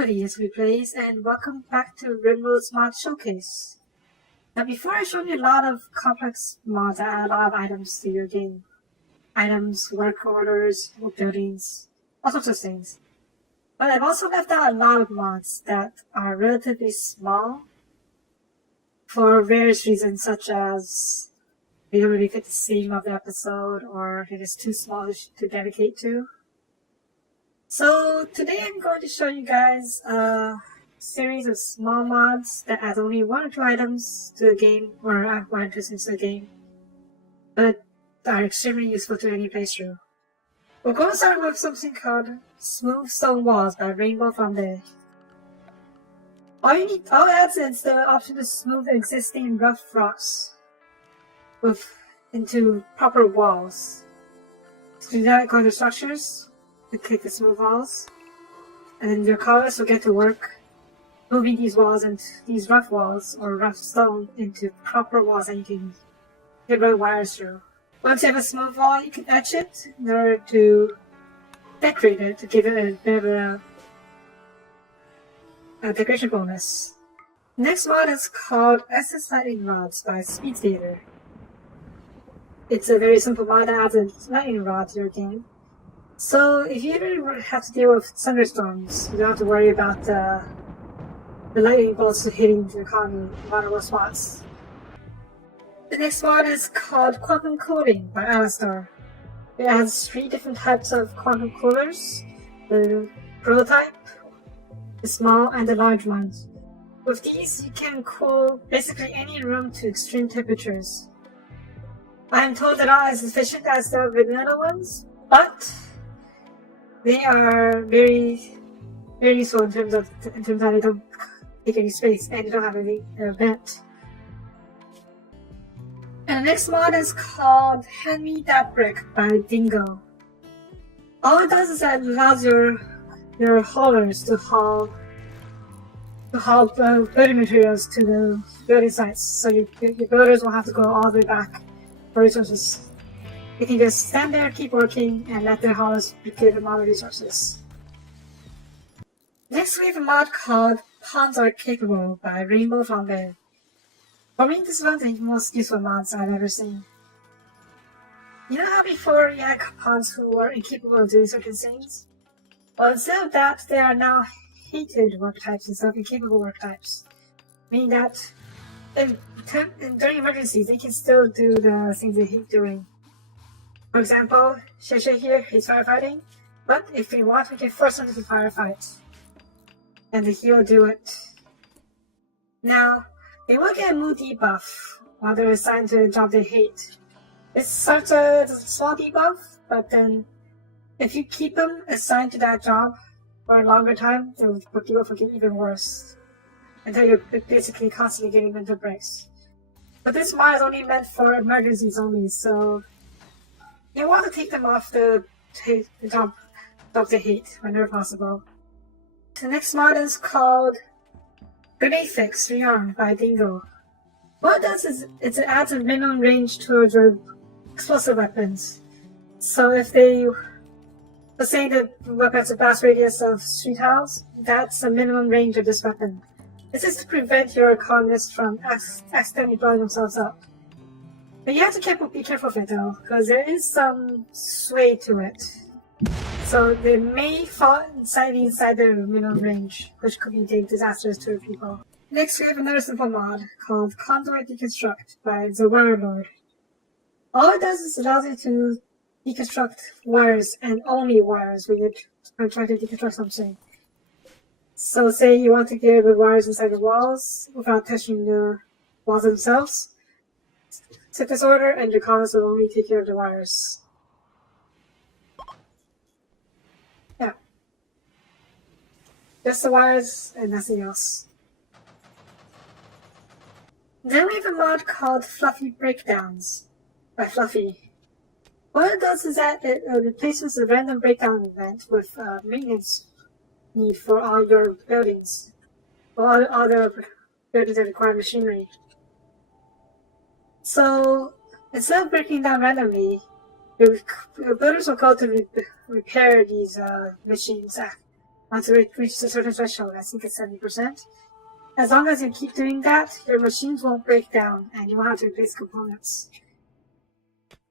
comedy as we plays, and welcome back to RimWorld's mod showcase. Now before I showed you a lot of complex mods that add a lot of items to your game. Items, work orders, work buildings, all sorts of things. But I've also left out a lot of mods that are relatively small for various reasons, such as they don't really fit the theme of the episode, or it is too small to dedicate to. So today I'm going to show you guys a series of small mods that add only 1 or 2 items to the game, or add 1 or 2 things to the game, but are extremely useful to any playthrough. We're going to start with something called Smooth Stone Walls by Rainbeau Flambe. All it adds is the option to smooth existing rough rocks into proper walls. To do that, go to structures, and click the smooth walls, and then your colors will get to work moving these walls and these rough walls or rough stone into proper walls that you can run wires through. Once you have a smooth wall, you can etch it in order to decorate it, to give it a bit of a decoration bonus. Next mod is called SS Lightning Rods by spdskatr. It's a very simple mod that adds a lightning rod to your game. So if you ever have to deal with thunderstorms, you don't have to worry about the lightning bolts hitting the economy in vulnerable spots. The next mod is called Quantum Cooling by Alaestor. It has 3 different types of quantum coolers: the prototype, the small, and the large ones. With these, you can cool basically any room to extreme temperatures. I am told they're not as efficient as the vanilla ones, but they are very useful in terms of that they don't take any space and they don't have any vent. And the next mod is called Hemi Brick by Dingo. All it does is that it allows your haulers to haul building materials to the building sites, so your builders won't have to go all the way back for resources. You can just stand there, keep working, and let their haulers give them all the resources. Next we have a mod called Pawns Are Capable by Rainbeau Flambe. For me, this is one of the most useful mods I've ever seen. You know how before you had pawns who were incapable of doing certain things? Well, instead of that, there are now hated work types instead of incapable work types. Meaning that during emergencies, they can still do the things they hate doing. For example, Shesha here hates firefighting, but if we want, we can force him to firefight. And he'll do it. Now, they will get a mood debuff while they're assigned to a job they hate. It's such a small debuff, but then if you keep them assigned to that job for a longer time, the debuff will get even worse. Until you're basically constantly getting mental breaks. But this mod is only meant for emergencies only, so you want to take them off the job they hate whenever possible. The next mod is called Grenade Fix Rearmed by Dingo. What it does is it adds a minimum range towards your explosive weapons. So if let's say the weapon has a blast radius of 3 tiles, that's the minimum range of this weapon. This is to prevent your colonists from accidentally blowing themselves up. But you have to be careful of it though, because there is some sway to it. So they may fall inside the minimum range, which could be disastrous to people. Next we have another simple mod called Conduit Deconstruct by TheWireLord. All it does is allows you to deconstruct wires and only wires when you're trying to deconstruct something. So say you want to get rid of wires inside the walls without touching the walls themselves. Set this order and your columns will only take care of the wires. Yeah. Just the wires and nothing else. Then we have a mod called Fluffy Breakdowns by Fluffy. What it does is that it replaces the random breakdown event with maintenance need for all your buildings, or all the buildings that require machinery. So instead of breaking down randomly, your builders will go to repair these machines once it reaches a certain threshold. I think it's 70%. As long as you keep doing that, your machines won't break down and you won't have to replace components.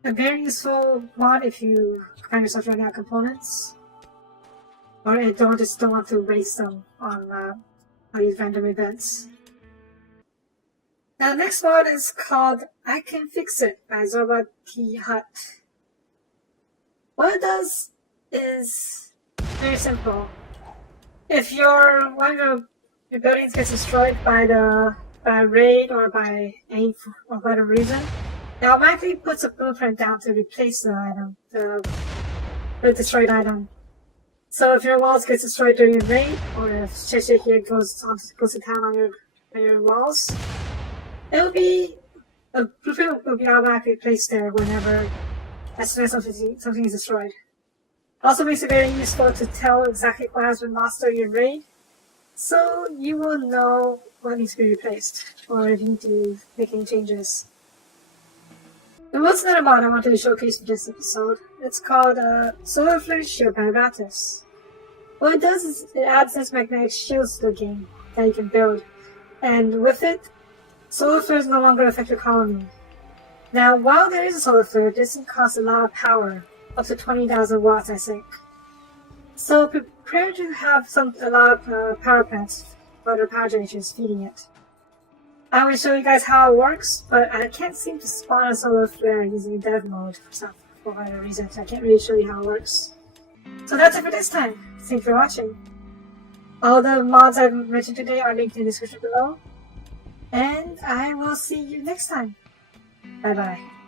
A very useful mod if you find yourself running out of components, or you just don't want to waste them on these random events. Now the next mod is called I Can Fix It by ZorbaTHut. What it does is very simple. If one of your buildings gets destroyed by a raid or by any or whatever reason, it automatically puts a blueprint down to replace the item, the destroyed item. So if your walls get destroyed during a raid, or if Cheche here goes to town on your walls, a blueprint will be automatically placed there as soon as something is destroyed. Also makes it very useful to tell exactly what has been lost during your raid, so you will know what needs to be replaced, or if you need to make any changes. There was another mod I wanted to showcase for this episode. It's called Solar Flare Shield by Ratys. What it does is it adds this magnetic shields to the game that you can build, and with it, solar flares no longer affect your colony. Now, while there is a solar flare, it doesn't cost a lot of power, up to 20,000 watts, I think. So prepare to have a lot of power plants, or power generators feeding it. I will show you guys how it works, but I can't seem to spawn a solar flare using dev mode for whatever reason, so I can't really show you how it works. So that's it for this time. Thanks for watching. All the mods I've mentioned today are linked in the description below, and I will see you next time. Bye bye.